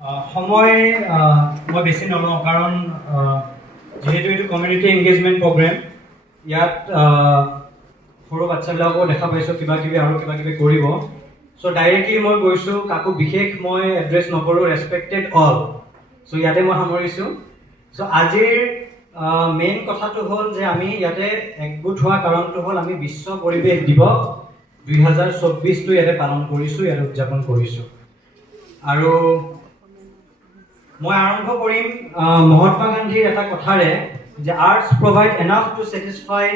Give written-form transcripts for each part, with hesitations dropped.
সময় মই বেছি নলওঁ কাৰণ যেহেতু এইটো কমিউনিটি এংগেজমেণ্ট প্ৰগ্ৰেম ইয়াত সৰু বাচ্চাবিলাকো দেখা পাইছোঁ কিবা কিবি আৰু কিবা কিবি কৰিব চ' ডাইৰেক্টলি মই গৈছোঁ কাকো বিশেষ মই এড্ৰেছ নকৰোঁ ৰেচপেক্টেড অল চ' ইয়াতে মই সামৰিছোঁ চ' আজিৰ মেইন কথাটো হ'ল যে আমি ইয়াতে একগোট হোৱা কাৰণটো হ'ল আমি বিশ্ব পৰিৱেশ দিৱস 2024টো ইয়াতে পালন কৰিছোঁ ইয়াতে উদযাপন কৰিছোঁ আৰু মই আৰম্ভ কৰিম মহাত্মা গান্ধীৰ এটা কথাৰে যে earth provide enough to satisfy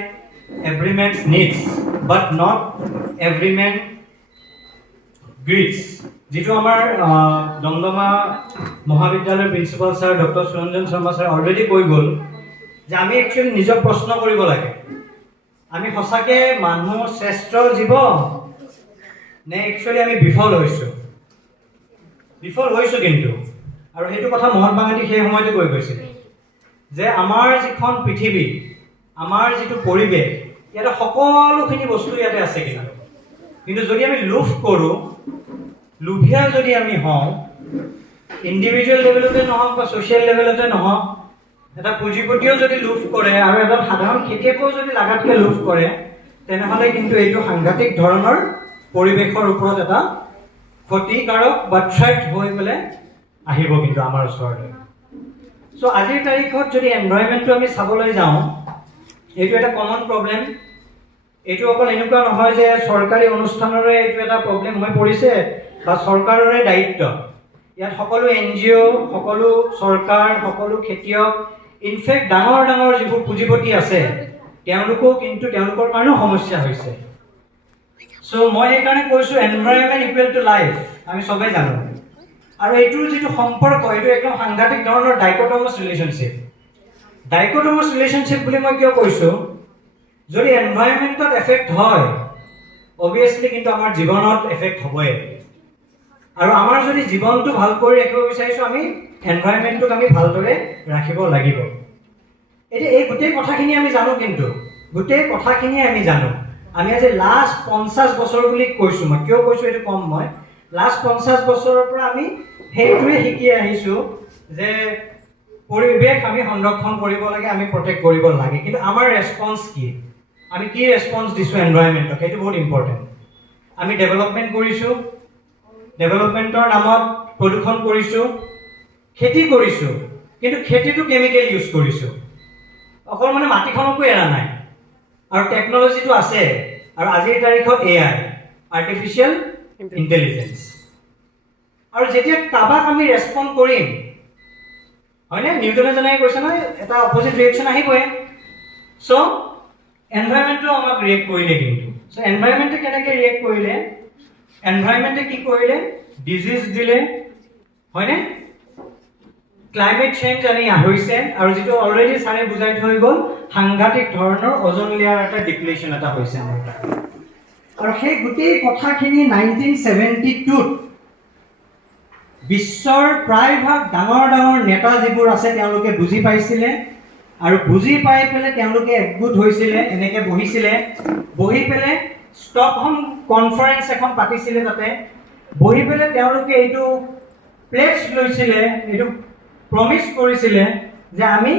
every man's needs but not every man greeds যিটো আমাৰ দমদমা মহাবিদ্যালয়ৰ principal sir doctor Suranjan Sharma sir already কৈ গ'ল যে আমি একচুৱেলি নিজক প্ৰশ্ন কৰিব লাগে আমি সঁচাকৈ মানুহ শ্ৰেষ্ঠ জীৱ নে একচুৱেলি আমি বিফল হৈছোঁ কিন্তু আৰু সেইটো কথা মহাত্মা গান্ধী সেই সময়তে কৈ গৈছিল যে আমাৰ যিখন পৃথিৱী আমাৰ যিটো পৰিৱেশ ইয়াতে সকলোখিনি বস্তু ইয়াতে আছে কিন্তু যদি আমি লোভ কৰোঁ লোভীয়া যদি আমি হওঁ ইণ্ডিভিজুৱেল লেভেলতে নহওক বা ছ'চিয়েল লেভেলতে নহওক এটা পুঁজিপতিও যদি লোভ কৰে আৰু এজন সাধাৰণ খেতিয়কেও যদি লাগাতকৈ লোভ কৰে তেনেহ'লে কিন্তু এইটো সাংঘাতিক ধৰণৰ পৰিৱেশৰ ওপৰত এটা ক্ষতিকাৰক বা থ্ৰেট হৈ পেলাই আহিব কিন্তু আমাৰ ওচৰলৈ চ' আজিৰ তাৰিখত যদি এনভাইৰনমেণ্টটো আমি চাবলৈ যাওঁ এইটো এটা কমন প্ৰব্লেম এইটো অকল এনেকুৱা নহয় যে চৰকাৰী অনুষ্ঠানৰে এইটো এটা প্ৰব্লেম হৈ পৰিছে বা চৰকাৰৰে দায়িত্ব ইয়াত সকলো NGO সকলো চৰকাৰ সকলো খেতিয়ক ইনফেক্ট ডাঙৰ ডাঙৰ যিবোৰ পুঁজিপতি আছে তেওঁলোকেও কিন্তু তেওঁলোকৰ কাৰণেও সমস্যা হৈছে চ' মই সেইকাৰণে কৈছোঁ এনভাইৰনমেণ্ট ইকুৱেল টু লাইফ আমি চবেই জানো আৰু এইটোৰ যিটো সম্পৰ্ক এইটো একদম সাংঘাতিক ধৰণৰ ডাইকটমাছ ৰিলেশ্যনশ্বিপ বুলি মই কিয় কৈছোঁ যদি এনভাইৰনমেণ্টত এফেক্ট হয় অবভিয়াছলি কিন্তু আমাৰ জীৱনত এফেক্ট হ'বই আৰু আমাৰ যদি জীৱনটো ভাল কৰি ৰাখিব বিচাৰিছোঁ আমি এনভাইৰনমেণ্টটোক আমি ভালদৰে ৰাখিব লাগিব এতিয়া এই গোটেই কথাখিনি আমি জানো কিন্তু আমি আজি লাষ্ট 50 বছৰ বুলি কৈছোঁ মই কিয় কৈছোঁ এইটো কম মই লাষ্ট 50 বছৰৰ পৰা আমি সেইটোৱে শিকি আহিছোঁ যে পৰিৱেশ আমি সংৰক্ষণ কৰিব লাগে আমি প্ৰটেক্ট কৰিব লাগে কিন্তু আমাৰ ৰেছপন্স কি আমি কি ৰেছপন্স দিছোঁ এনভাইৰনমেণ্টক সেইটো বহুত ইম্পৰ্টেণ্ট আমি ডেভেলপমেণ্ট কৰিছোঁ ডেভেলপমেণ্টৰ নামত প্ৰদূষণ কৰিছোঁ খেতি কৰিছোঁ কিন্তু খেতিটো কেমিকেল ইউজ কৰিছোঁ অকল মানে মাটিখনকো এৰা নাই আৰু টেকন'লজিটো আছে আৰু আজিৰ তাৰিখত AI আৰ্টিফিচিয়েল ইণ্টেলিজেঞ্চ আৰু যেতিয়া কাবাক আমি ৰেছপন্ড কৰিম হয়নে নিউটনে যেনেকৈ কৈছে নহয় এটা অপজিট ৰিয়েকশ্যন আহিবই চ' এনভাইৰনমেণ্টটো আমাক ৰিয়েক্ট কৰিলে কিন্তু চ' এনভাইৰনমেণ্টে কেনেকৈ ৰিয়েক্ট কৰিলে এনভাইৰনমেণ্টে কি কৰিলে ডিজিজ দিলে হয়নে ক্লাইমেট চেঞ্জ আনি হৈছে আৰু যিটো অলৰেডি ছাৰে বুজাই থৈ গ'ল সাংঘাতিক ধৰণৰ অজন লেয়াৰ এটা ডিপ্লেশ্যন এটা হৈছে আমাৰ আৰু সেই গোটেই কথাখিনি 1972ত বিশ্বৰ প্ৰায়ভাগ ডাঙৰ ডাঙৰ নেতা যিবোৰ আছে তেওঁলোকে বুজি পাইছিলে আৰু বুজি পাই পেলাই তেওঁলোকে একগোট হৈছিলে এনেকৈ বহি পেলাই ষ্টকহোম কনফাৰেন্স এখন পাতিছিলে তাতে বহি পেলাই তেওঁলোকে এইটো প্লেচ লৈছিলে এইটো প্ৰমিছ কৰিছিলে যে আমি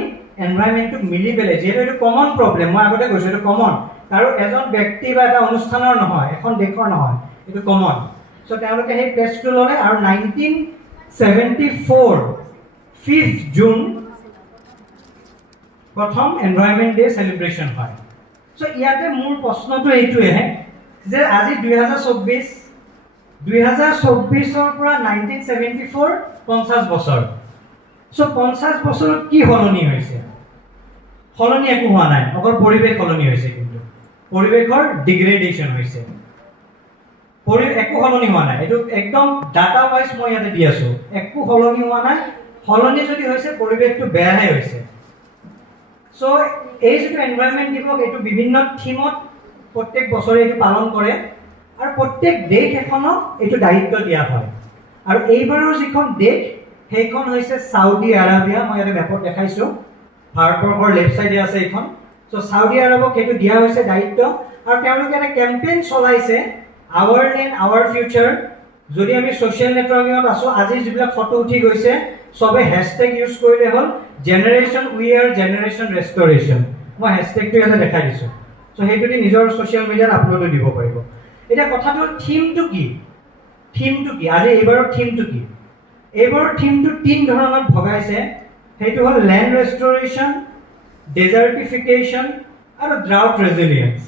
এনভাইৰনমেণ্টটোক মিলি পেলাই যিহেতু এইটো কমন প্ৰব্লেম মই আগতে কৈছোঁ এইটো কমন আৰু এজন ব্যক্তি বা এটা অনুষ্ঠানৰ নহয় এখন দেশৰ নহয় এইটো কমন চ' তেওঁলোকে সেই প্লেচটো ল'লে আৰু 1974 5th জুন প্ৰথম এনভাইৰনমেণ্ট ডে চেলিব্ৰেশ্যন হয় চ' ইয়াতে মোৰ প্ৰশ্নটো এইটোৱে যে আজি 2024ৰ পৰা 1974 50 বছৰ চ' 50 বছৰত কি সলনি হৈছে সলনি একো হোৱা নাই অকল পৰিৱেশ সলনি হৈছে কিন্তু পৰিৱেশৰ ডিগ্ৰেডেশ্যন হৈছে একো সলনি হোৱা নাই এইটো একদম ডাটা ৱাইজ মই ইয়াতে দি আছোঁ একো সলনি হোৱা নাই সলনি যদি হৈছে পৰিৱেশটো বেয়াহে হৈছে চ' এই যিটো এনভাইৰনমেণ্ট দিৱস এইটো বিভিন্ন থিমত প্ৰত্যেক বছৰে এইটো পালন কৰে আৰু প্ৰত্যেক দেশ এখনক এইটো দায়িত্ব দিয়া হয় আৰু এইবাৰৰ যিখন দেশ সেইখন হৈছে চাউদি আৰবিয়া মই ইয়াতে মেপত দেখাইছোঁ ভাৰতবৰ্ষৰ লেফ্ট চাইডে আছে এইখন চ' চাউদি আৰবক সেইটো দিয়া হৈছে দায়িত্ব আৰু তেওঁলোকে এটা কেম্পেইন চলাইছে আৱাৰ লেণ্ড আৱাৰ ফিউচাৰ যদি আমি ছ'চিয়েল নেটৱৰ্কিঙত আছোঁ, আজি যিবিলাক ফটো উঠি গৈছে চবে হেছটেগ ইউজ কৰিলে হ'ল জেনেৰেশ্যন উই আৰ জেনেৰেশ্যন ৰেষ্টৰেশ্যন। মই হেছটেগটো ইয়াতে দেখাই দিছোঁ। চ' সেইটো দি নিজৰ ছ'চিয়েল মিডিয়াত আপলোডো দিব পাৰিব। এতিয়া কথাটো হ'ল থিমটো কি? থিমটো কি? আজি এইবাৰৰ থিমটো কি? এইবাৰৰ থিমটো 3 ধৰণত ভগাইছে। সেইটো হ'ল লেণ্ড ৰেষ্টৰেশ্যন, ডেজাৰ্টিফিকেশ্যন আৰু ড্ৰাউট ৰেজিলিয়েঞ্চ।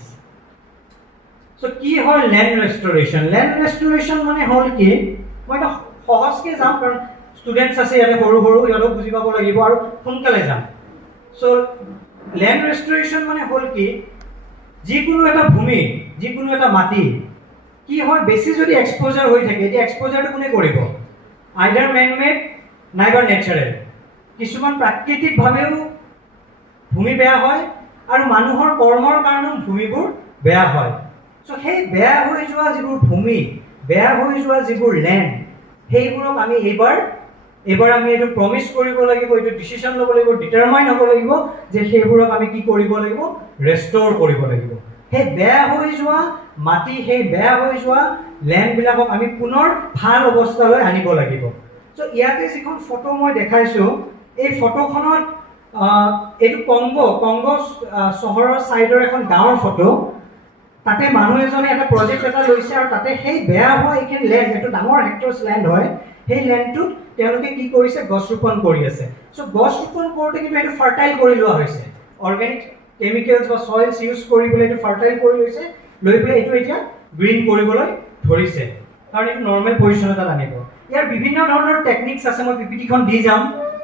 চ' কি হয় লেণ্ড ৰেষ্টৰেশ্যন? লেণ্ড ৰেষ্টৰেশ্যন মানে হ'ল কি, মই এটা সহজকৈ যাম কাৰণ ষ্টুডেণ্টছ আছে ইয়াতে সৰু সৰু, সিহঁতক বুজি পাব লাগিব আৰু সোনকালে যাম। চ' লেণ্ড ৰেষ্টৰেশ্যন মানে হ'ল কি, যিকোনো এটা ভূমি, যিকোনো এটা মাটি কি হয় বেছি যদি এক্সপ'জাৰ হৈ থাকে, এতিয়া এক্সপ'জাৰটো কোনে কৰিব? আইদাৰ মেন মেড নাইবা নেচাৰেল। কিছুমান প্ৰাকৃতিকভাৱেও ভূমি বেয়া হয় আৰু মানুহৰ কৰ্মৰ কাৰণেও ভূমিবোৰ বেয়া হয়। চ' সেই বেয়া হৈ যোৱা যিবোৰ ভূমি, বেয়া হৈ যোৱা যিবোৰ লেণ্ড, সেইবোৰক আমি এইবাৰ আমি এইটো প্ৰমিছ কৰিব লাগিব, এইটো ডিচিশ্যন ল'ব লাগিব, ডিটাৰমাইন হ'ব লাগিব যে সেইবোৰক আমি কি কৰিব লাগিব? ৰেষ্ট'ৰ কৰিব লাগিব। সেই বেয়া হৈ যোৱা মাটি, সেই বেয়া হৈ যোৱা লেণ্ডবিলাকক আমি পুনৰ ভাল অৱস্থালৈ আনিব লাগিব। চ' ইয়াতে যিখন ফটো মই দেখাইছোঁ, এই ফটোখনত এইটো কংগো চহৰৰ ছাইডৰ এখন গাঁৱৰ ফটো। তাতে মানুহ এজনে এটা প্ৰজেক্ট এটা লৈছে আৰু তাতে সেই বেয়া হোৱা এইখিনি লেণ্ড, এইটো ডাঙৰ হেক্টৰছ লেণ্ড হয়, সেই লেণ্ডটোত তেওঁলোকে কি কৰিছে? গছ ৰোপণ কৰি আছে। চ' গছ ৰোপণ কৰোঁতে কিন্তু এইটো ফাৰ্টাইল কৰি লোৱা হৈছে, অৰ্গেনিক কেমিকেলছ বা চইলছ ইউজ কৰি পেলাই এইটো ফাৰ্টাইল কৰি লৈছে, লৈ পেলাই এইটো এতিয়া গ্ৰীণ কৰিবলৈ ধৰিছে কাৰণ এইটো নৰ্মেল পজিশ্যন এটাত আনিব। ইয়াৰ বিভিন্ন ধৰণৰ টেকনিক্স আছে, মই পিপিটিখন দি যাম।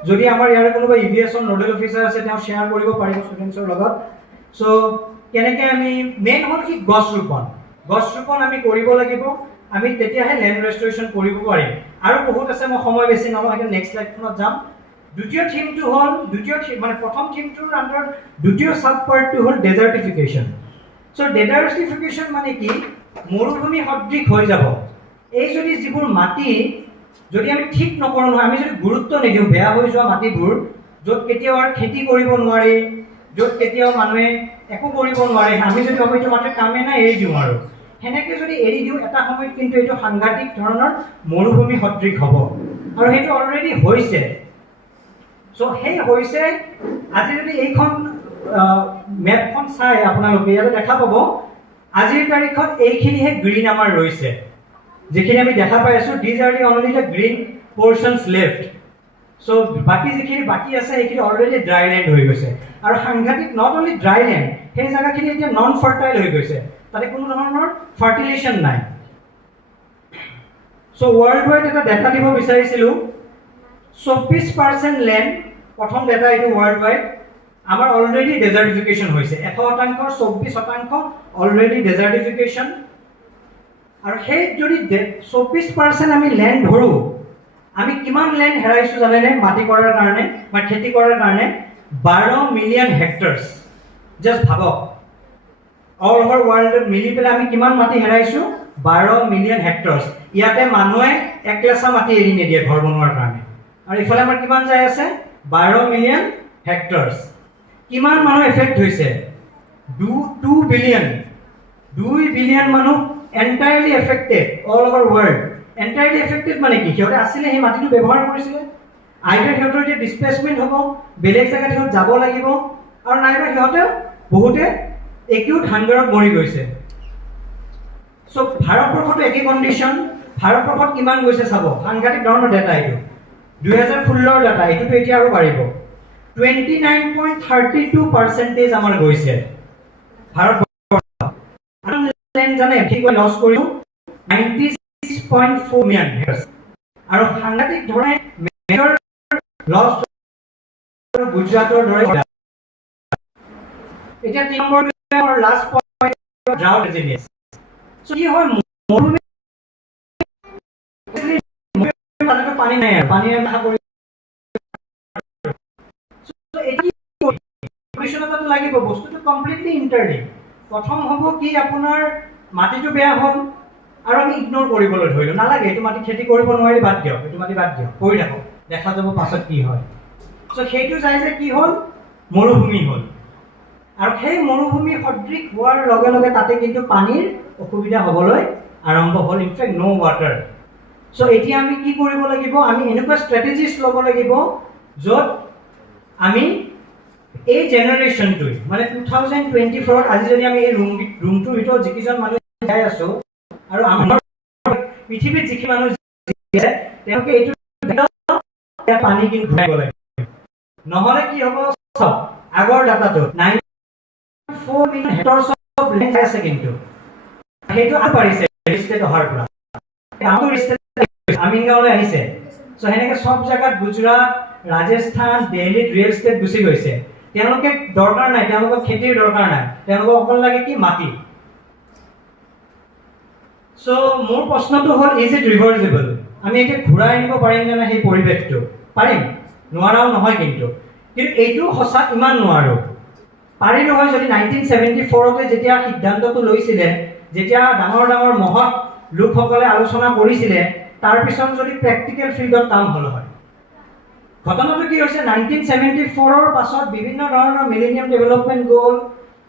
যদি আমাৰ ইয়াৰে কোনোবা EVS নোডেল অফিচাৰ আছে তেওঁ শ্বেয়াৰ কৰিব পাৰিব ষ্টুডেণ্টছৰ লগত। চ' কেনেকৈ আমি মেইন হ'ল কি গছ ৰোপণ আমি কৰিব লাগিব, আমি তেতিয়াহে লেণ্ড ৰেষ্টৰেশ্যন কৰিব পাৰিম। আৰু বহুত আছে, মই সময় বেছি নলওঁ, সেইটো নেক্সট শ্লাইডখনত যাম। দ্বিতীয় থিমটো হ'ল মানে প্ৰথম থিমটোৰ আণ্ডাৰত দ্বিতীয় ছাব পাৰ্টটো হ'ল ডেজাৰ্টিফিকেশ্যন। চ' ডেজাৰ্টিফিকেশ্যন মানে কি? মৰুভূমি সদৃশ হৈ যাব। এই যদি যিবোৰ মাটি যদি আমি ঠিক নকৰোঁ নহয়, আমি যদি গুৰুত্ব নিদিওঁ বেয়া হৈ যোৱা মাটিবোৰ, য'ত কেতিয়াও আৰু খেতি কৰিব নোৱাৰি, য'ত কেতিয়াও মানুহে একো কৰিব নোৱাৰে, আমি যদি সময়টো মাত্ৰ কামে নাই এৰি দিওঁ আৰু সেনেকৈ যদি এৰি দিওঁ, এটা সময়ত কিন্তু এইটো সাংঘাতিক ধৰণৰ মৰুভূমি সদৃশ হ'ব আৰু সেইটো অলৰেডি হৈছে। চ' সেই হৈছে, আজি যদি এইখন মেপখন চাই আপোনালোকে ইয়াতে দেখা পাব, আজিৰ তাৰিখত এইখিনিহে গ্ৰীণ আমাৰ ৰৈছে, যিখিনি আমি দেখা পাই আছোঁ। These are the only the green persons left. So' বাকী যিখিনি বাকী আছে সেইখিনি অলৰেডি ড্ৰাই লেণ্ড হৈ গৈছে আৰু সাংঘাতিক, নট অনলি ড্ৰাই লেণ্ড, সেই জেগাখিনি এতিয়া নন ফাৰ্টাইল হৈ গৈছে, তাতে কোনো ধৰণৰ ফাৰ্টিলেশ্যন নাই। চ' ৱৰ্ল্ড ৱাইড এটা ডেটা দিব বিচাৰিছিলোঁ, 24% লেণ্ড, প্ৰথম ডেটা এইটো ৱৰ্ল্ড ৱাইড, আমাৰ অলৰেডি ডেজাৰ্টিফিকেশ্যন হৈছে। 100% 24% অলৰেডি ডেজাৰ্টিফিকেশ্যন। আৰু সেই যদি 24% আমি লেণ্ড ধৰোঁ, আমি কিমান লেণ্ড হেৰাইছোঁ জানেনে? মাটি কৰাৰ কাৰণে বা খেতি কৰাৰ কাৰণে 12 মিলিয়ন হেক্টৰছ। জাষ্ট ভাবক, অল অভাৰ ৱৰ্ল্ডত মিলি পেলাই আমি কিমান মাটি হেৰাইছোঁ? 12 মিলিয়ন হেক্টৰছ। ইয়াতে মানুহে একলেচা মাটি এৰি নিদিয়ে ঘৰ বনোৱাৰ কাৰণে, আৰু ইফালে আমাৰ কিমান যাই আছে? 12 মিলিয়ন হেক্টৰছ। কিমান মানুহ এফেক্ট হৈছে? 2 বিলিয়ন। 2 বিলিয়ন মানুহ entirely affected, all over world. Entirely affected মানে কি? সিহঁতে আছিলে, সেই মাটিটো ব্যৱহাৰ কৰিছিলে, আইদাৰ সিহঁতৰ এতিয়া ডিছপ্লেচমেণ্ট হ'ব, বেলেগ জেগাত সিহঁত যাব লাগিব, আৰু নাইবা সিহঁতে বহুতে একিউট হাংগাৰত মৰি গৈছে। চ' ভাৰতবৰ্ষতো একেই কণ্ডিশ্যন। ভাৰতবৰ্ষত কিমান গৈছে চাব, সাংঘাতিক ধৰণৰ ডেটা এইটো, 2016ৰ ডেটা, এইটোতো এতিয়া আৰু বাঢ়িব। 29.32% আমাৰ গৈছে ভাৰতবৰ্ষত। জানে ঠিক লছ কৰিছোঁ 96.4 মিলিয়ন হেক্টৰ, আৰু সাংঘাতিক ধৰণে মেজৰ লছ গুজৰাটৰ দৰে। এতিয়া 3 নম্বৰ লাষ্ট পইণ্ট, ড্ৰাউট ৰেজিলিয়েন্স। চ' কি হয়, মৰুভূমি পানী নাই, আৰু পানী আশা কৰি লাগিব, বস্তুটো কমপ্লিটলি ইণ্টাৰলিংক। প্ৰথম হ'ব কি, আপোনাৰ মাটিটো বেয়া হ'ল আৰু আমি ইগনোৰ কৰিবলৈ ধৰিলোঁ, নালাগে এইটো মাটি খেতি কৰিব নোৱাৰি, বাদ দিয়ক, এইটো মাটি বাদ দিয়ক, কৰি থাকক, দেখা যাব পাছত কি হয়। চ' সেইটো চাই যে কি হ'ল, মৰুভূমি হ'ল, আৰু সেই মৰুভূমি সদৃশ হোৱাৰ লগে লগে তাতে কিন্তু পানীৰ অসুবিধা হ'বলৈ আৰম্ভ হ'ল, ইনফেক্ট ন' ৱাটাৰ। সো এতিয়া আমি কি কৰিব লাগিব, আমি এনেকুৱা ষ্ট্ৰেটেজিজ ল'ব লাগিব য'ত আমি এই জেনেৰেশ্যনটো মানে 2024 আজি যদি আমি এই ৰুমটোৰ ভিতৰত যিকেইজন মানুহ যাই আছো আৰু আমাৰ পৃথিৱীত যিখিনি মানুহ আছে তেওঁলোকে এইটো পানী কিন্তু ঘূৰাব লাগিব, নহ'লে কি হ'ব চব আগৰ ডাটাটো 9.4 মিলিয়ন হেক্টৰ চব লেণ্ড আছে কিন্তু সেইটো আগবাঢ়িছে ষ্টেট অহাৰ পৰা আমাৰ ষ্টেট আমিনগাঁৱলৈ আহিছে। চ' সেনেকে চব জেগাত গুজৰাট ৰাজস্থান দিল্লীত ৰিয়েল ষ্টেট গুচি গৈছে। তেওঁলোকে দৰকাৰ নাই, তেওঁলোকৰ খেতিৰ দৰকাৰ নাই, তেওঁলোকক অকল লাগে কি মাটি। চ' মোৰ প্ৰশ্নটো হ'ল ইজ ইট ৰিভাৰ্চিবল, আমি এতিয়া ঘূৰাই আনিব পাৰিম নে নাই সেই পৰিৱেশটো? পাৰিম, নোৱাৰাও নহয় কিন্তু এইটো সঁচা ইমান নোৱাৰো। পাৰিলো হয় যদি 1974 যেতিয়া সিদ্ধান্তটো লৈছিলে, যেতিয়া ডাঙৰ ডাঙৰ মহৎ লোকসকলে আলোচনা কৰিছিলে, তাৰপিছত যদি প্ৰেক্টিকেল ফিল্ডত কাম হ'ল হয়। ঘটনাটো কি হৈছে 1974 পাছত বিভিন্ন ধৰণৰ মিলেনিয়াম ডেভেলপমেণ্ট গ'ল,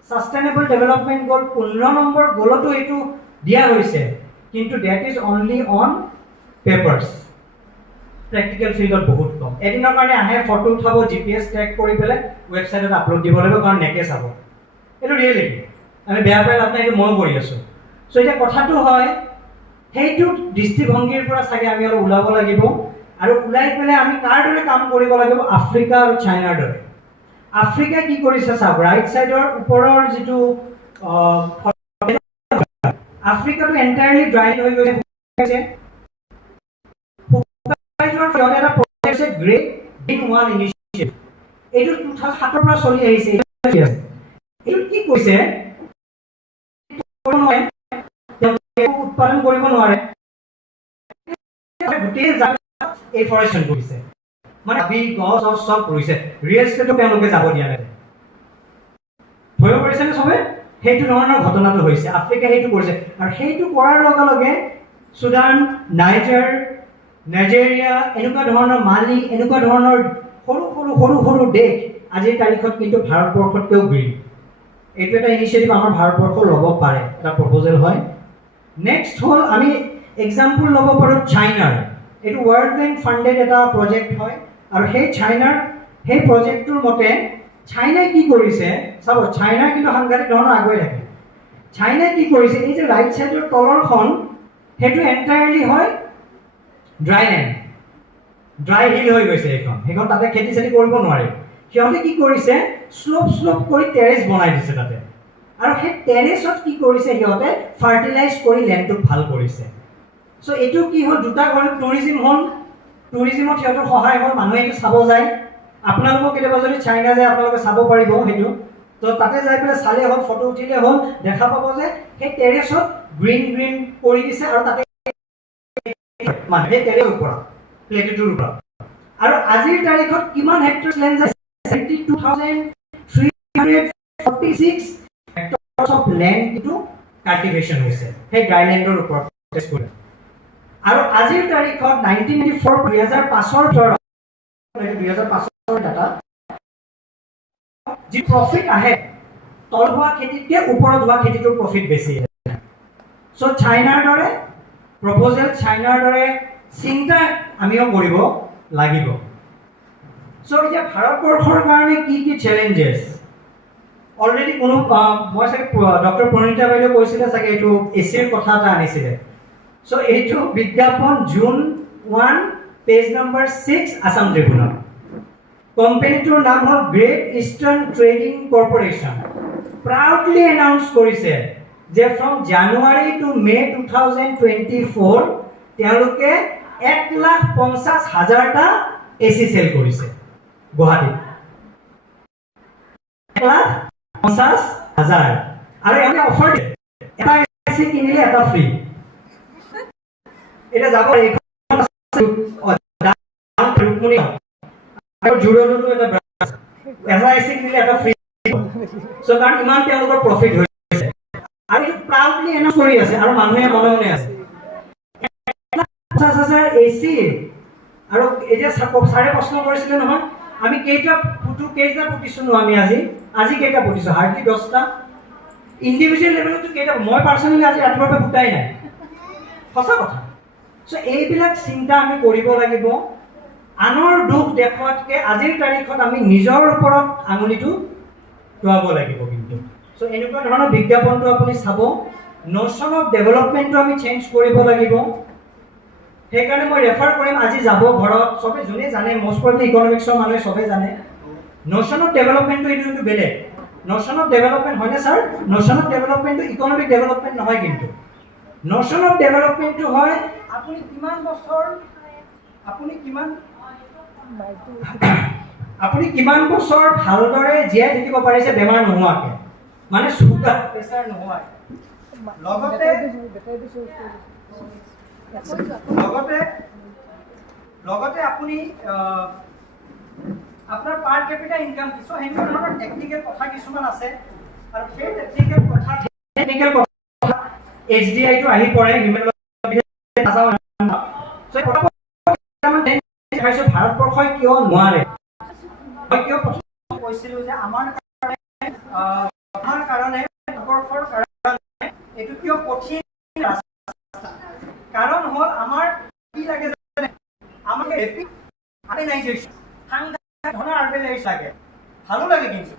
সাষ্টেইনেবল ডেভেলপমেণ্ট গ'ল, 15 নম্বৰ গ'লতো এইটো দিয়া হৈছে, কিন্তু that is only on papers. Practical ফিল্ডত বহুত কম। এদিনৰ কাৰণে আহে, ফটো উঠাব, GPS ট্ৰেক কৰি পেলাই ৱেবছাইটত আপলোড দিব লাগিব, কাৰণ নেকে চাব। এইটো ৰিয়েলিটি, আমি বেয়া পাই লাভ নাই, এইটো ময়ো কৰি আছোঁ। চ' এতিয়া কথাটো হয় সেইটো দৃষ্টিভংগীৰ পৰা চাগে আমি অলপ ওলাব লাগিব, আৰু ওলাই পেলাই আমি কাৰ দৰে কাম কৰিব লাগিব, আফ্ৰিকা আৰু চাইনাৰ দৰে। আফ্ৰিকাই কি কৰিছে চাওক, ৰাইট চাইডৰ ওপৰৰ যিটো আফ্ৰিকাটো এণ্টায়াৰলি ড্ৰাই হৈ গৈছে। এটা প্ৰজেক্ট আছে গ্ৰেট গ্ৰীণ ৱাল ইনিচিয়েটিভ, এইটো 2007 পৰা চলি আহিছে। এইটো কি কৈছে, উৎপাদন কৰিব নোৱাৰে, গোটেই এই ফৰেষ্টন কৰিছে, মানে গছ চব কৰিছে, ৰিয়েল ষ্টেটত তেওঁলোকে যাব দিয়া নাই। ধৰিব পাৰিছেনে চবে? সেইটো ধৰণৰ ঘটনাটো হৈছে, আফ্ৰিকাই সেইটো কৰিছে। আৰু সেইটো কৰাৰ লগে লগে চুডান, নাইজেৰিয়া, এনেকুৱা ধৰণৰ মালি, এনেকুৱা ধৰণৰ সৰু সৰু সৰু সৰু দেশ আজিৰ তাৰিখত কিন্তু ভাৰতবৰ্ষতকৈও গ্ৰীণ। এইটো এটা ইনিচিয়েটিভ আমাৰ ভাৰতবৰ্ষ ল'ব পাৰে, এটা প্ৰপ'জেল হয়। নেক্সট হ'ল আমি এক্সাম্পল ল'ব পাৰোঁ চাইনাৰ। এইটো ৱৰ্ল্ড বেংক ফাণ্ডেড এটা প্ৰজেক্ট হয়, আৰু সেই চাইনাৰ সেই প্ৰজেক্টটোৰ মতে চাইনাই কি কৰিছে চাব, চাইনাই কিন্তু সাংঘাতিক ধৰণৰ আগুৱাই থাকে। চাইনাই কি কৰিছে, এই যে ৰাইট চাইডৰ তলৰখন সেইটো এণ্টায়াৰলি হয় ড্ৰাইলেণ্ড, ড্ৰাই হিল হৈ গৈছে সেইখন তাতে খেতি চেতি কৰিব নোৱাৰি। সিহঁতে কি কৰিছে, শ্লোপ কৰি টেৰেছ বনাই দিছে তাতে, আৰু সেই টেৰেছত কি কৰিছে, সিহঁতে ফাৰ্টিলাইজ কৰি লেণ্ডটোক ভাল কৰিছে। চ' এইটো কি হ'ল, দুটা হ'ল, টুৰিজিম হ'ল, টুৰিজিমত সিহঁতৰ সহায় হ'ল, মানুহে এইটো চাব যায়। আপোনালোকক কেতিয়াবা যদি চাইনা যায় আপোনালোকে চাব পাৰিব সেইটো। তো তাতে যাই পেলাই চালে হ'ল, ফটো উঠিলে হ'ল, দেখা পাব যে সেই টেৰেছত গ্ৰীণ কৰি দিছে, আৰু তাতে মানে সেই টেৰেছৰ ওপৰত প্লেটটোৰ ওপৰত। আৰু আজিৰ তাৰিখত কিমান হেক্টৰ লেণ্ড আছে, 72,346 হেক্টৰ অফ লেণ্ড কিন্তু কাল্টিভেশ্যন হৈছে সেই ড্ৰাইলেণ্ডৰ ওপৰত। আৰু আজিৰ তাৰিখত 1994 2005 ভিতৰত 2005 ডাটা যি প্ৰফিট আহে তল হোৱা খেতিতকৈ ওপৰত হোৱা খেতিটোৰ প্ৰফিট বেছি। চ' চাইনাৰ দৰে প্ৰপ'জেল, চাইনাৰ দৰে চিন্তা আমিও কৰিব লাগিব। চ' এতিয়া ভাৰতবৰ্ষৰ কাৰণে কি কি চেলেঞ্জেছ অলৰেডি কোনো মই চাগে ডক্টৰ প্ৰণীতা বাইদেউ কৈছিলে চাগে, এইটো এচিৰ কথা এটা আনিছিলে। চ' এইটো বিজ্ঞাপন জুন 1 পেজ নম্বৰ 6 আছাম ট্ৰিবিউনত। কোম্পানীটোৰ নাম হ'ল great eastern trading corporation. Proudly announce কৰিছে যে ফ্ৰম জানুৱাৰী টু মে 2024 তেওঁলোকে 1,50,000টা এচি চেল কৰিছে গুৱাহাটীত। 1,50,000। আৰু এটা অফাৰ দিয়ে, এটা এচি কিনিলে এটা ফ্ৰী। এটা যাব ৰুক্মণি আৰু জুৰোডতো এটা ব্ৰাঞ্চ, এটা এচি কিনিলে এটা ফ্ৰী। চ' কাৰণ ইমান তেওঁলোকৰ প্ৰফিট হৈছে, আৰু এইটো প্ৰাউডলি এনাউন্স কৰি আছে, আৰু মানুহে মনে মনে আছে 1,50,000 এচি। আৰু এতিয়া ছাৰে প্ৰশ্ন কৰিছিলে নহয়, আমি কেইটা পুতিছো নো, আমি আজি কেইটা পুতিছো, হাৰ্ডলি 10টা। ইণ্ডিভিজুৱেল লেভেলতো কেইটা, মই পাৰ্চনেলি আজি ৰাতিপুৱাৰ পৰা পুতাই নাই, সঁচা কথা। সো এইবিলাক চিন্তা আমি কৰিব লাগিব আনৰ দুখ দেখুৱাতকৈ আজিৰ তাৰিখত আমি নিজৰ ওপৰত আঙুলিটো টোৱাব লাগিব কিন্তু সো এনেকুৱা ধৰণৰ বিজ্ঞাপনটো আপুনি চাব নোশন অফ ডেভেলপমেণ্টটো আমি চেঞ্জ কৰিব লাগিব সেইকাৰণে মই ৰেফাৰ কৰিম আজি যাব ঘৰত সবে যোনে জানে মোষ্ট প্ৰবলি ইকনমিক্সৰ মানুহে সবে জানে নোশন অফ ডেভেলপমেণ্টটো এইটো বেলেগ নোশন অফ ডেভেলপমেণ্ট হয়নে ছাৰ নোশন অফ ডেভেলপমেণ্টটো ইকনমিক ডেভেলপমেণ্ট নহয় কিন্তু নোশন অফ ডেভেলপমেণ্টটো হয় আপুনি কিমান বছৰ আপুনি কিমান বছৰ ভালদৰে জীয়াই থাকিব পাৰিছে বেমাৰ নোহোৱাকৈ মানে চুগাৰ প্ৰেছাৰ নোহোৱাকৈ লগতে আপুনি আপোনাৰ পাৰ কেপিটা ইনকাম কিছু সেনেকুৱা ধৰণৰ টেকনিকেল কথা কিছুমান আছে আৰু সেই টেকনিকেল কথা HDI-টো আহি পৰে হিউমেন ভাৰতবৰ্ষই কিয় নোৱাৰে মই কিয় কৈছিলোঁ যে আমাৰ কাৰণে এইটো কিয় কঠিন কাৰণ হ'ল আমাৰ কি লাগে আমাক আৰ্বেনাইজেশ্যন ধৰণৰ আৰ্বেনাইজেশ্যন লাগে ভালো লাগে কিন্তু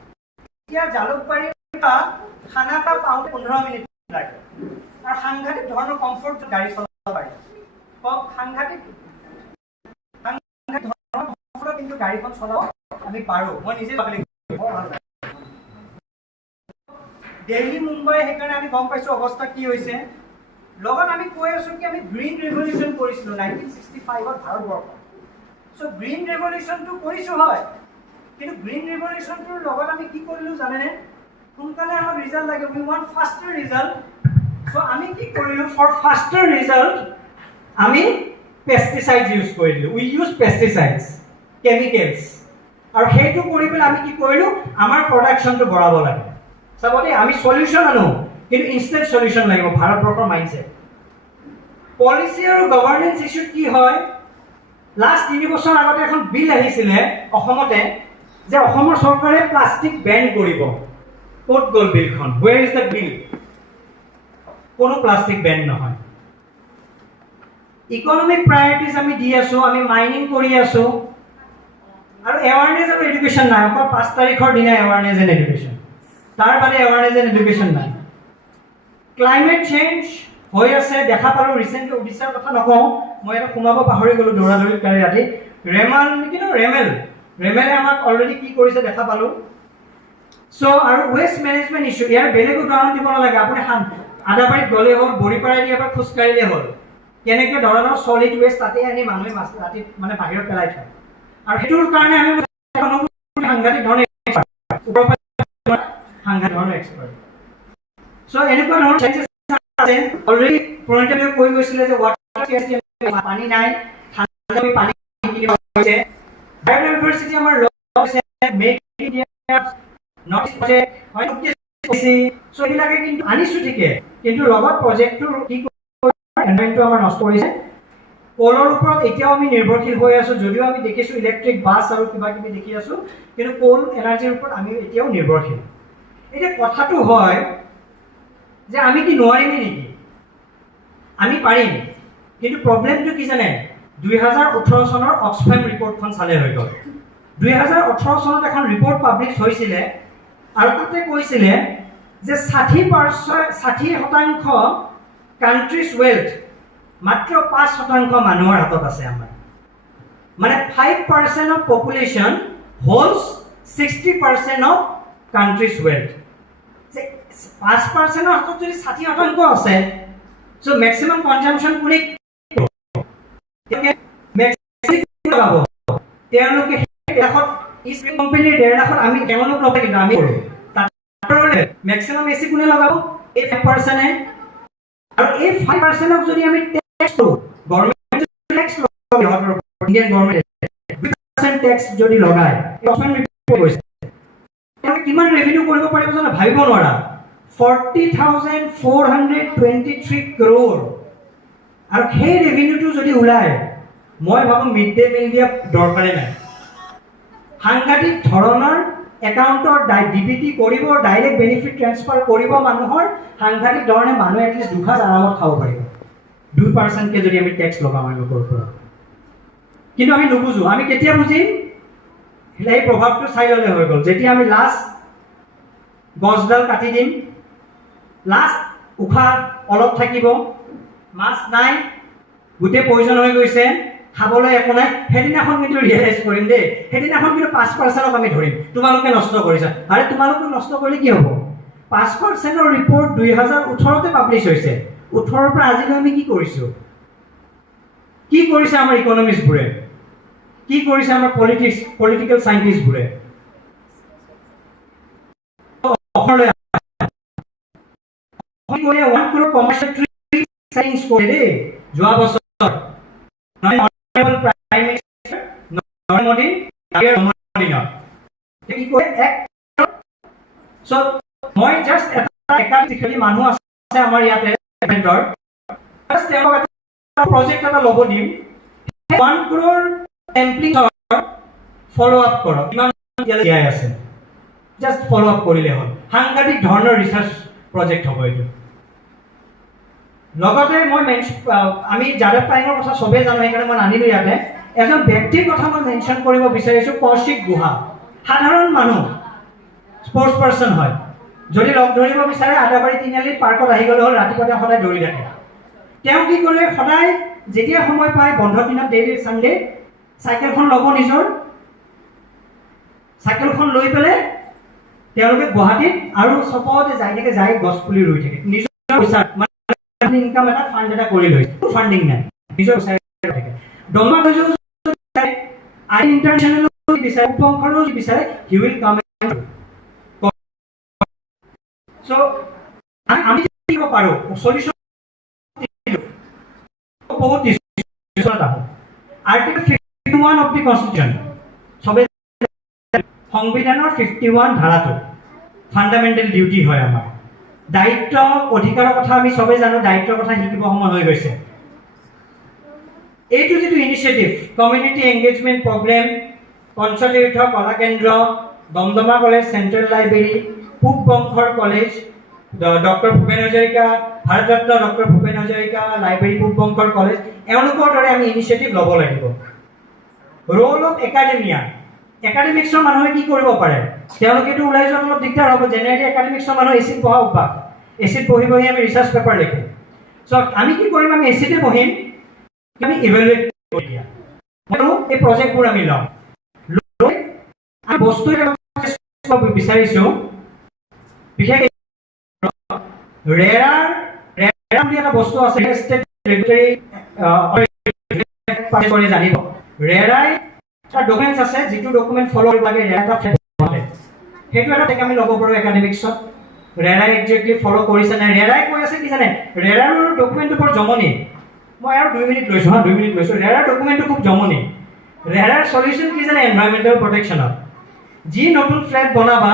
এতিয়া জালুকবাৰীৰ পৰা খানাপা পাওঁতে 15 মিনিট লাগে আৰু সাংঘাতিক ধৰণৰ কমফৰ্ট গাড়ী চলাব পাৰি সাংঘাতিক ধৰণৰ কিন্তু গাড়ীখন চলাব আমি পাৰোঁ মই নিজে দিল্লী মুম্বাই সেইকাৰণে আমি গম পাইছোঁ অৱস্থা কি হৈছে লগত আমি কৈ আছোঁ কি আমি গ্ৰীণ ৰেভলিউশ্যন কৰিছিলোঁ 1965ত ভাৰতবৰ্ষত সো গ্ৰীণ ৰেভলিউশ্যনটো কৰিছোঁ হয় কিন্তু গ্ৰীণ ৰেভলিউশ্যনটোৰ লগত আমি কি কৰিলোঁ জানেনে সোনকালে আমাক ৰিজাল্ট লাগে উই ৱান্ট ফাষ্টাৰ ৰিজাল্ট সো আমি কি কৰিলোঁ ফৰ ফাষ্টাৰ ৰিজাল্ট আমি পেষ্টিচাইডছ ইউজ কৰিলোঁ উই ইউজ পেষ্টিচাইডছ কেমিকেলছ আৰু সেইটো কৰি পেলাই আমি কি কৰিলোঁ আমাৰ প্ৰডাকশ্যনটো বঢ়াব লাগে চাব দেই আমি সলিউশ্যন আনো কিন্তু ইনষ্টেণ্ট সলিউশ্যন লাগিব ভাৰতবৰ্ষৰ মাইণ্ডছেট পলিচি আৰু গভৰ্নেন্স ইছ্যু কি হয় লাষ্ট 3 বছৰ আগতে এখন বিল আহিছিলে অসমতে যে অসমৰ চৰকাৰে প্লাষ্টিক বেন কৰিব ক'ত গ'ল বিলখন ৱেৰ ইজ দ্য বিল কোনো প্লাষ্টিক বেন নহয় ইকনমিক প্ৰায়ৰিটিজ আমি দি আছোঁ আমি মাইনিং কৰি আছোঁ আৰু এৱাৰনেছ আৰু এডুকেশ্যন নাই অকল 5 তাৰিখৰ দিনা এৱাৰনেছ এণ্ড এডুকেশ্যন তাৰ বাদে এৱাৰনেছ এণ্ড এডুকেশ্যন নাই ক্লাইমেট চেঞ্জ হৈ আছে দেখা পালোঁ ৰিচেণ্টলি উৰিষ্যাৰ কথা নকওঁ মই এটা শুনাব পাহৰি গ'লোঁ দৌৰাদৌৰিত কালি ৰাতি ৰেমেলে আমাক অলৰেডি কি কৰিছে দেখা পালোঁ চ' আৰু ৱেষ্ট মেনেজমেণ্ট ইছ্যু ইয়াৰ বেলেগ উদাহৰণ দিব নালাগে আপুনি আদাবাৰীত গ'লে হ'ল বৰিপাৰা দি এবাৰ খোজকাঢ়িলে হ'ল কেনেকৈ ধৰণৰ ছলিড ৱেষ্ট তাতে আনি মানুহে ৰাতি মানে বাহিৰত পেলাই থয় আৰু সেইটোৰ কাৰণে আমি সাংঘাতিক ধৰণৰ এক্সপাৰ্ট চ' এনেকুৱা ধৰণৰ আছে অলৰেডি প্ৰণিতাই কৈ গৈছিলে যে ৱাটাৰ পানী নাই ঠাণ্ডা পানী কিনিব হৈছে বায়'ডাইভাৰ্চিটি আমাৰ আছে মেক ইণ্ডিয়া নৰ্থ প্ৰজেক্ট হয় চ' এইবিলাকে কিন্তু আনিছোঁ ঠিকে কিন্তু লগত প্ৰজেক্টটোৰ কি এনভাইৰনমেণ্টটো আমাৰ নষ্ট কৰিছে কোলৰ ওপৰত এতিয়াও আমি নিৰ্ভৰশীল হৈ আছোঁ যদিও আমি দেখিছোঁ ইলেক্ট্ৰিক বাছ আৰু কিবা কিবি দেখি আছোঁ কিন্তু কোল এনাৰ্জিৰ ওপৰত আমি এতিয়াও নিৰ্ভৰশীল এতিয়া কথাটো হয় যে আমি কি নোৱাৰিম নেকি আমি পাৰিম কিন্তু প্ৰব্লেমটো কি জানে 2018 চনৰ অক্সফাম ৰিপৰ্টখন চালে হৈ গ'ল 2018 চনত এখন ৰিপৰ্ট পাব্লিছ হৈছিলে আৰু তাতে কৈছিলে যে 60% কাণ্ট্ৰিজ ৱেল্থ মাত্ৰ 5% মানুহৰ হাতত আছে আমাৰ মানে 5% of population holds 60% of countries wealth 5% হাতত যদি 60% আছে চ' মেক্সিমাম কনজাম্পশ্যন কোনে তেওঁলোকে ইষ্ট কোম্পানীৰ 1.5 লাখত আমি তেওঁলোক লগাই কিন্তু আমি কৰোঁ মেক্সিমাম এচি কোনে লগাব এই 5%হে আৰু এই 5%ক যদি আমি টেক্স কৰোঁ গভৰ্ণমেণ্ট টেক্স লগাব ইণ্ডিয়ান গভৰ্ণমেণ্ট 2% টেক্স যদি লগায় কিমান ৰেভিনিউ কৰিব পাৰিব জানো ভাবিব নোৱাৰা 40,423 crore আৰু সেই ৰেভিনিউটো যদি ওলায় মই ভাবোঁ মিড ডে মিল দিয়া দৰকাৰে নাই সাংঘাতিক ধৰণৰ একাউণ্টৰ ডিবিটি কৰিব ডাইৰেক্ট বেনিফিট ট্ৰেন্সফাৰ কৰিব মানুহৰ সাংঘাতিক ধৰণে মানুহে এটলিষ্ট দুসাঁজ আৰামত খাব পাৰিব 2%কে যদি আমি টেক্স লগাম তেওঁলোকৰ পৰা। কিন্তু আমি নুবুজো, আমি কেতিয়া বুজিম? এই প্ৰভাৱটো চাই ল'লে হৈ গ'ল। যেতিয়া আমি লাষ্ট গছডাল কাটি দিম, লাষ্ট উশাহ অলপ থাকিব, মাছ নাই, গোটেই প্ৰয়োজন হৈ গৈছে, খাবলৈ একো নাই, সেইদিনাখন কিন্তু ৰিয়েলাইজ কৰিম দেই, সেইদিনাখন কিন্তু 5%ক আমি ধৰিম, তোমালোকে নষ্ট কৰিছা। আৰে তোমালোকে নষ্ট কৰিলে কি হ'ব? 5%ৰ ৰিপৰ্ট 2018তে পাব্লিছ হৈছে। 18ৰ পৰা আজিলৈ আমি কি কৰিছোঁ? কি কৰিছে আমাৰ ইকনমিষ্টবোৰে? কি কৰিছে আমাৰ পলিটিকেল চাইণ্টিষ্টবোৰে? যোৱা বছৰ মই জাষ্ট এটা মানুহ আছে আমাৰ ইয়াতে প্ৰজেক্ট এটা ল'ব দিম, 1 crore চেম্পলিং ফলো আপ কৰক, কিমান দিয়াই আছে, জাষ্ট ফলো আপ কৰিলে হ'ল। সাংঘাতিক ধৰণৰ ৰিচাৰ্চ প্ৰজেক্ট হ'ব এইটো। লগতে মই আমি যাদৱ পায়েঙৰ কথা চবেই জানো, সেইকাৰণে মই নানিলোঁ ইয়াতে। এজন ব্যক্তিৰ কথা মই মেনশ্যন কৰিব বিচাৰিছোঁ, কৌশিক গুহা। সাধাৰণ মানুহ, স্পৰ্টছ পাৰ্চন হয়। যদি লগ ধৰিব বিচাৰে আদাবাৰী তিনিআলি পাৰ্কত আহি গ'লে হ'ল, ৰাতিপুৱা তেওঁ সদায় দৌৰি থাকে। তেওঁ কি কৰে, সদায় যেতিয়া সময় পায় বন্ধ দিনত, ডেইলি ছানডে, চাইকেলখন ল'ব নিজৰ, চাইকেলখন লৈ পেলাই তেওঁলোকে গুৱাহাটীত আৰু চবতে যাই গছ পুলি ৰুই থাকে। নিজৰ পইচা ইনকাম এটা ফাণ্ড এটা কৰি লৈছে, ফাণ্ডিং নাই, নিজৰ পইচা থাকে। দৰমহা গৈছে ইণ্টাৰনেশ্যনেল বিচাৰে, উপংশৰো বিচাৰে, হি উইল কাম। চ' আমি কৰিব পাৰোঁ চলিউশ্যন বহুত আৰ্টিকল 51 অফ দি কনষ্টিটিউশ্যন, চবে সংবিধানৰ 51 ধাৰাটো ফাণ্ডামেণ্টেল ডিউটি হয় আমাৰ। দায়িত্ব অধিকাৰৰ কথা আমি চবেই জানো, দায়িত্বৰ কথা শিকিব সময় হৈ গৈছে। এইটো যিটো ইনিচিয়েটিভ, কমিউনিটি এংগেজমেণ্ট প্ৰগ্ৰেম, পঞ্চতীৰ্থ কলা কেন্দ্ৰ, দমদমা কলেজ, চেণ্ট্ৰেল লাইব্ৰেৰী, পূব বংশৰ college, doctor Bhupen Hazarika, Bharat Ratna doctor Bhupen Hazarika library, পূব বংশৰ কলেজ, এওঁলোকৰ দৰে আমি ইনিচিয়েটিভ ল'ব লাগিব। ৰোল অফ একাডেমিয়া, একাডেমিক্সৰ মানুহে কি কৰিব পাৰে? তেওঁলোকেতো ওলাই যোৱাত অলপ দিগদাৰ হ'ব। জেনেৰেলি একাডেমিক্সৰ মানুহ এচিড পঢ়া অভ্যাস, এচিড পঢ়ি বহি আমি ৰিচাৰ্চ পেপাৰ লিখোঁ। চ' আমি কি কৰিম? আমি এচিডে পঢ়িম, আমি ইভেলুৱেট কৰি দিয়া আৰু এই প্ৰজেক্টবোৰ আমি লওঁ। আমি বস্তু বিচাৰিছোঁ, বিশেষকৈ ৰেৰাৰ বুলি এটা বস্তু আছে, ষ্টেট ৰেগুলেটৰী জানিব। ৰেৰাই এটা ডকুমেণ্টছ আছে, যিটো ডকুমেণ্ট ফলো কৰিব লাগে, ৰেৰা এটা সেইটো এটা আমি ল'ব পাৰোঁ একাডেমিক্সত। ৰেৰাই একজেক্টলি ফলো কৰিছে নাই? ৰেৰাই কৈ আছে কি জানে, ৰেৰাৰ ডকুমেণ্টটো বৰ জমনি। মই আৰু 2 মিনিট লৈছোঁ, 2 মিনিট লৈছোঁ। ৰেৰাৰ ডকুমেণ্টটো খুব জমনি। ৰেৰাৰ চলিউশ্যন কি জানে? এনভাইৰমেণ্টেল প্ৰটেকশ্যনত। যি নতুন ফ্লেট বনাবা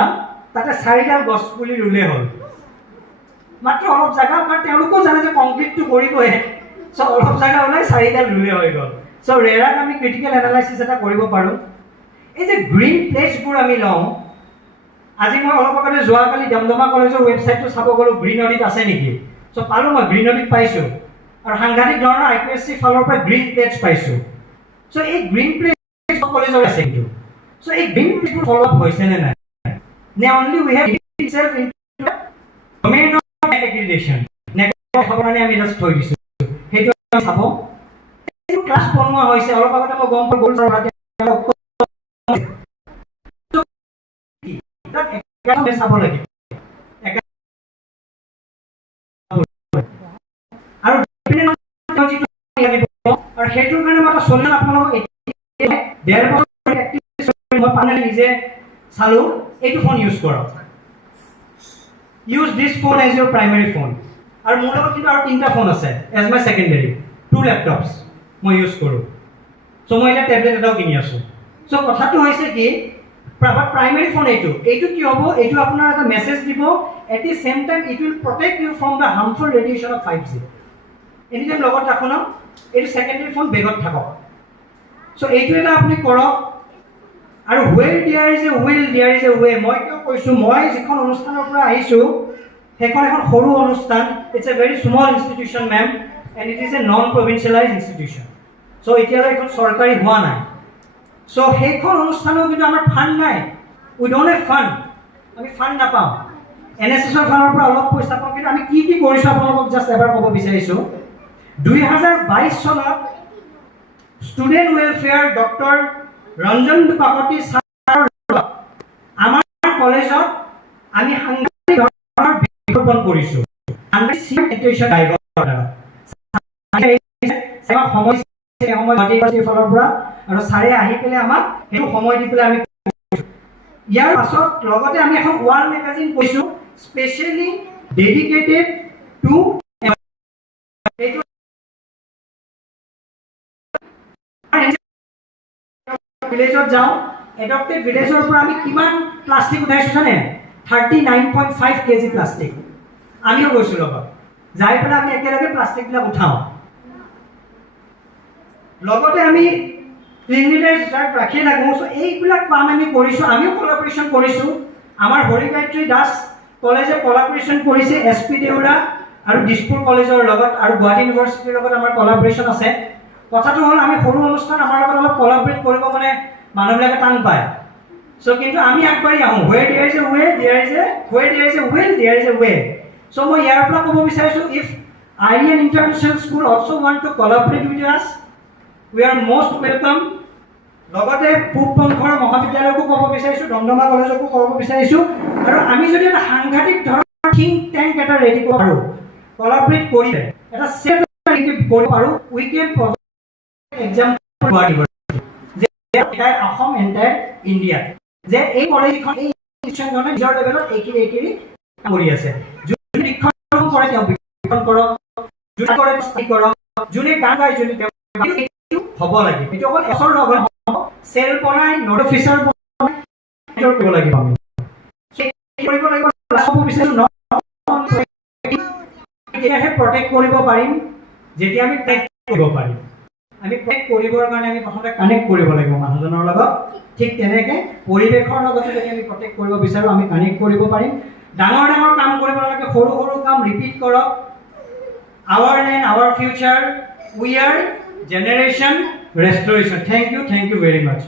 তাতে 4ডাল গছ পুলি ৰুলে হ'ল, মাত্ৰ অলপ জেগা। কাৰণ তেওঁলোকেও জানে যে কংক্ৰিটটো কৰিবহে, চ' অলপ জেগা ওলাই 4ডাল ৰুলে হৈ গ'ল। চ' ৰেৰাক আমি ক্ৰিটিকেল এনালাইচিছ এটা কৰিব পাৰোঁ। এই যে গ্ৰীণ প্লেচবোৰ আমি লওঁ, আজি মই অলপ আগতে যোৱাকালি দমদমা কলেজৰ ৱেবছাইটটো চাব গ'লোঁ, গ্ৰীণ অডিট আছে নেকি? চ' পালোঁ, মই গ্ৰীণ অডিট পাইছোঁ আৰু সাংঘাতিক ধৰণৰ IPSC ফালৰ পৰা গ্ৰীণ প্লেচ পাইছোঁ। চ' এই গ্ৰীণ প্লেচ কলেজৰ আছে কিন্তু। চ' এই গ্ৰীণ প্লেচবোৰ ফলো আপ হৈছে নে নাই? নে only we have itself into domain of aggregation, negative খবৰনে আমি জাষ্ট থৈ দিছোঁ। সেইটো চাব, এইটো ক্লাছ বনোৱা হৈছে। অলপ আগতে মই গম পালোঁ চাব লাগিব আৰু সেইটোৰ কাৰণে মই এটা চলিউশ্যন আপোনালোকক 1.5 বছৰ মই পানে নিজে চালোঁ। এইটো ফোন ইউজ কৰক, use this phone as your primary phone. আৰু মোৰ লগত কিন্তু আৰু 3টা ফোন আছে এজ মাই ছেকেণ্ডেৰী, 2 লেপটপছ মই ইউজ কৰোঁ। চ' মই এতিয়া টেবলেট এটাও কিনি আছোঁ। চ' কথাটো হৈছে কি, প্ৰাইমেৰী ফোন এইটো কি হ'ব? এইটো আপোনাৰ এটা মেছেজ দিব, at the same time it will protect you from the harmful radiation of 5G। Any time লগত ৰাখোঁ ন, এইটো ছেকেণ্ডেৰী ফোন বেগত থাকক। চ' এইটো এটা আপুনি কৰক। আৰু where there is a will, there is a way. মই কিয় কৈছোঁ, মই যিখন অনুষ্ঠানৰ পৰা আহিছোঁ সেইখন এখন সৰু অনুষ্ঠান, it's a very small institution ma'am. and it is a non-provincialized institution. So এতিয়ালৈ এখন চৰকাৰী হোৱা নাই। So সেইখন অনুষ্ঠানৰ কিন্তু আমাৰ ফাণ্ড নাই। We don't have fund. আমি ফাণ্ড নাপাওঁ। NSSৰ ফালৰ পৰা অলপ পইচা পাওঁ, কিন্তু আমি কি কি কৰিছোঁ আপোনালোকক জাষ্ট এবাৰ ক'ব বিচাৰিছোঁ। 2022 চনত student welfare doctor Ranjan Kakati ছাৰৰ আমাৰ কলেজত আমি সাংঘাতিক ধৰণৰ বিজ্ঞাপন কৰিছোঁ। ফালৰ পৰা আৰু ছাৰে আহি পেলাই আমাক সেইটো সময় দি পেলাই আমি ইয়াৰ পাছত লগতে আমি এখন ৱাল মেগাজিন কৈছোঁ স্পেচিয়েলি ডেডিকেটেড টু ভিলেজত যাওঁ। এডপ্টেড ভিলেজৰ পৰা আমি কিমান প্লাষ্টিক উঠাইছোঁ জানে? 39.5 কেজি প্লাষ্টিক। আমিও গৈছোঁ লগত, যাই পেলাই আমি একেলগে প্লাষ্টিকবিলাক উঠাওঁ। লগতে আমি ক্লিনলিনেছ ড্ৰাইভ ৰাখিয়ে থাকোঁ। চ' এইবিলাক কাম আমি কৰিছোঁ, আমিও কলাবৰেশ্যন কৰিছোঁ। আমাৰ হৰি গায়ত্ৰী দাস কলেজে কলাবৰেশ্যন কৰিছে SP দেউৰা আৰু দিছপুৰ কলেজৰ লগত, আৰু গুৱাহাটী ইউনিভাৰ্চিটিৰ লগত আমাৰ কলাবৰেশ্যন আছে। কথাটো হ'ল আমি সৰু অনুষ্ঠান আমাৰ লগত অলপ কলাবৰেট কৰিব মানে মানুহবিলাকে টান পায়। চ' কিন্তু আমি আগবাঢ়ি আহোঁ। Where there is a way, there is a where there is a will, there is a way. চ' মই ইয়াৰ পৰা ক'ব বিচাৰিছোঁ, if Aryan International School also want to collaborate with us, we are most welcome. লগতে পূব বংশৰ মহাবিদ্যালয়কো ক'ব বিচাৰিছোঁ, দমদমা কলেজকো ক'ব বিচাৰিছোঁ, আৰু আমি যদি এটা সাংঘাতিক ধৰণৰ থিংক টেংক এটা ৰেডি কৰিব পাৰোঁ, কলাবৰেট কৰি এটা চেট কৰিব পাৰোঁ, উই কেন এক্সাম্পল গুৱাহাটী যে অসম এণ্টায়াৰ ইণ্ডিয়াত যে এই কলেজখন এই ইনষ্টিটিউচনখনে নিজৰ লেভেলত এইখিনি কৰি আছে। যোনে বিক্ষণ কৰে তেওঁ বিক্ষণ কৰক, যোনে কৰে কৰক, যোনে গান গায় যোনে তেওঁ হ'ব লাগে। এইটো অকল এছৰ লগত চেল বনাই নোট অফিচাৰ বনাই কৰিব লাগিব। আমি কৰিব লাগিব ক'ব বিচাৰিছোঁ তেতিয়াহে প্ৰটেক্ট কৰিব পাৰিম, যেতিয়া আমি ট্ৰেক কৰিব পাৰিম। আমি ট্ৰেক কৰিবৰ কাৰণে আমি প্ৰথমতে কানেক্ট কৰিব লাগিব মানুহজনৰ লগত। ঠিক তেনেকৈ পৰিৱেশৰ লগতে যদি আমি প্ৰটেক্ট কৰিব বিচাৰোঁ আমি কানেক্ট কৰিব পাৰিম। ডাঙৰ ডাঙৰ কাম কৰিব নালাগে, সৰু সৰু কাম ৰিপিট কৰক। Our land our future, we are generation restoration. Thank you very much.